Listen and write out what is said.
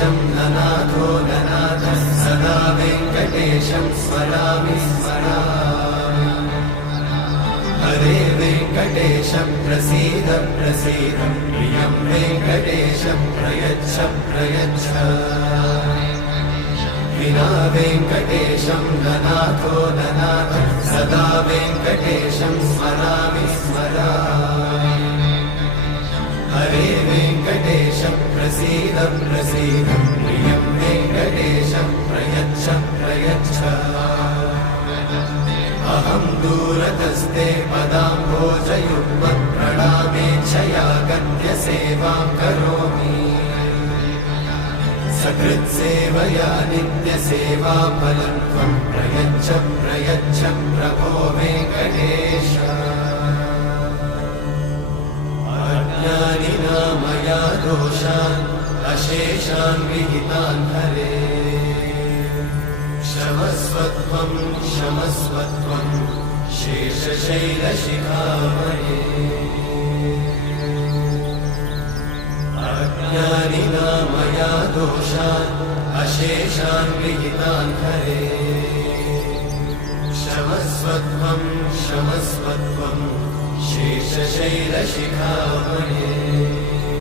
वेङ्कटेशं ननाथो ननाथः सदा वेङ्कटेशं स्मरामि स्मरामि। हरे वेङ्कटेशं प्रसीद प्रसीद प्रियं वेङ्कटेशं प्रयच्छ प्रयच्छ। विना वेङ्कटेशं ननाथो ननाथः सदा वेङ्कटेशं स्मरामि स्मरामि। हरे वेङ्कटेशं प्रसीद प्रसीद प्रियं वेङ्कटेशं प्रयच्छ प्रयच्छ। अहं दूरतस्ते पदाम्भोजयुग्मत् प्रणामेच्छया गद्य सेवां करोमि। सकृत्सेवया नित्यसेवाफलं त्वं प्रयच्छ प्रयच्छ प्रभो वेङ्कटेश। अज्ञानिना मया दोषान् अशेषान् विहितान् हरे। क्षमस्वत्वं क्षमस्वत्वं शेषशैलशिखामणे। अज्ञानिना मया दोषान् अशेषान् विहितान् हरे। क्षमस्वत्वं क्षमस्वत्वं शेषशैलशिखामणे।